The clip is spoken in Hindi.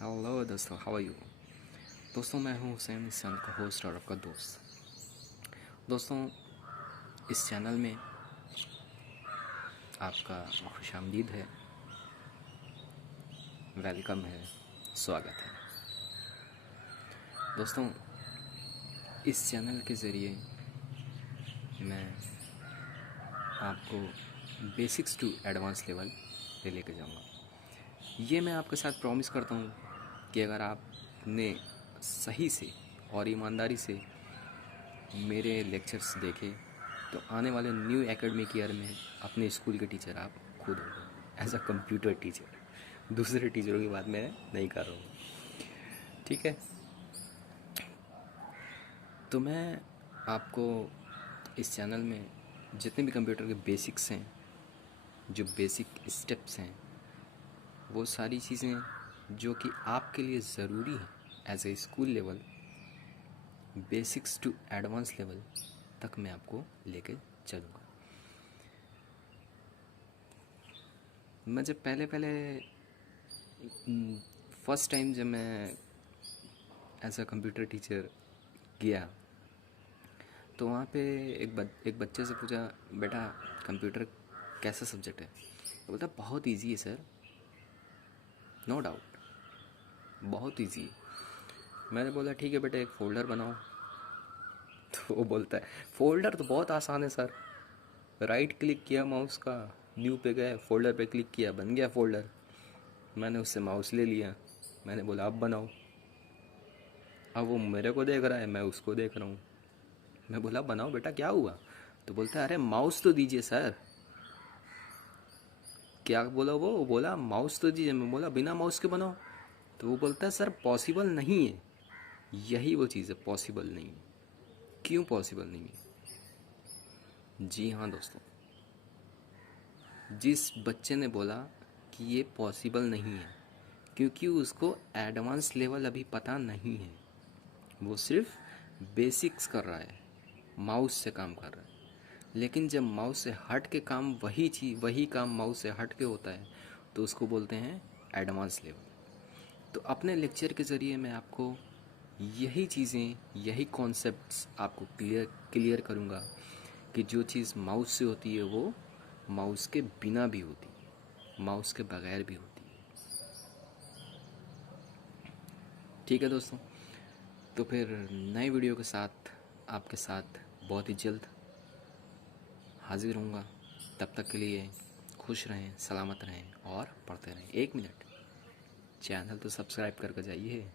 हेलो दोस्तों, हाउ आर यू। दोस्तों, मैं हूं हुसैन, इस चैनल का होस्ट और आपका दोस्त। दोस्तों, इस चैनल में आपका खुशामदीद है, वेलकम है, स्वागत है। दोस्तों, इस चैनल के ज़रिए मैं आपको बेसिक्स टू एडवांस लेवल पे लेके जाऊंगा। ये मैं आपके साथ प्रॉमिस करता हूँ कि अगर आपने सही से और ईमानदारी से मेरे लेक्चर्स देखे तो आने वाले न्यू एकेडमिक ईयर में अपने स्कूल के टीचर आप खुद होंगे, एज अ कंप्यूटर टीचर। दूसरे टीचरों की बात मैं नहीं कर रहा हूँ, ठीक है। तो मैं आपको इस चैनल में जितने भी कंप्यूटर के बेसिक्स हैं, जो बेसिक स्टेप्स हैं, वो सारी चीज़ें जो कि आपके लिए ज़रूरी हैं as a school level, basics to advance level तक मैं आपको लेके चलूँगा। मैं जब पहले फर्स्ट टाइम जब मैं एज अ कंप्यूटर टीचर गया तो वहाँ पे एक बच्चे से पूछा, बेटा कंप्यूटर कैसा सब्जेक्ट है। तो बोलता बहुत इजी है सर, नो डाउट बहुत इजी है। मैंने बोला ठीक है बेटा, एक फ़ोल्डर बनाओ। तो वो बोलता है फ़ोल्डर तो बहुत आसान है सर, राइट क्लिक किया माउस का, न्यू पे गए, फ़ोल्डर पे क्लिक किया, बन गया फ़ोल्डर। मैंने उससे माउस ले लिया, मैंने बोला अब बनाओ। अब वो मेरे को देख रहा है, मैं उसको देख रहा हूँ। मैं बोला बनाओ बेटा, क्या हुआ। तो बोलता है अरे माउस तो दीजिए सर। क्या बोला वो बोला माउस तो दीजिए। मैं बोला बिना माउस के बनाओ। तो वो बोलता है सर पॉसिबल नहीं है। यही वो चीज़ है, पॉसिबल नहीं है। क्यों पॉसिबल नहीं है? जी हाँ दोस्तों, जिस बच्चे ने बोला कि ये पॉसिबल नहीं है क्योंकि उसको एडवांस लेवल अभी पता नहीं है, वो सिर्फ बेसिक्स कर रहा है, माउस से काम कर रहा है। लेकिन जब माउस से हट के काम, वही काम माउस से हट के होता है, तो उसको बोलते हैं एडवांस लेवल। तो अपने लेक्चर के ज़रिए मैं आपको यही चीज़ें, यही कॉन्सेप्ट्स आपको क्लियर करूँगा कि जो चीज़ माउस से होती है वो माउस के बिना भी होती है, माउस के बगैर भी होती है। ठीक है दोस्तों, तो फिर नए वीडियो के साथ आपके साथ बहुत ही जल्द हाजिर होऊंगा। तब तक के लिए खुश रहें, सलामत रहें और पढ़ते रहें। 1 मिनट, चैनल तो सब्सक्राइब करके जाइए।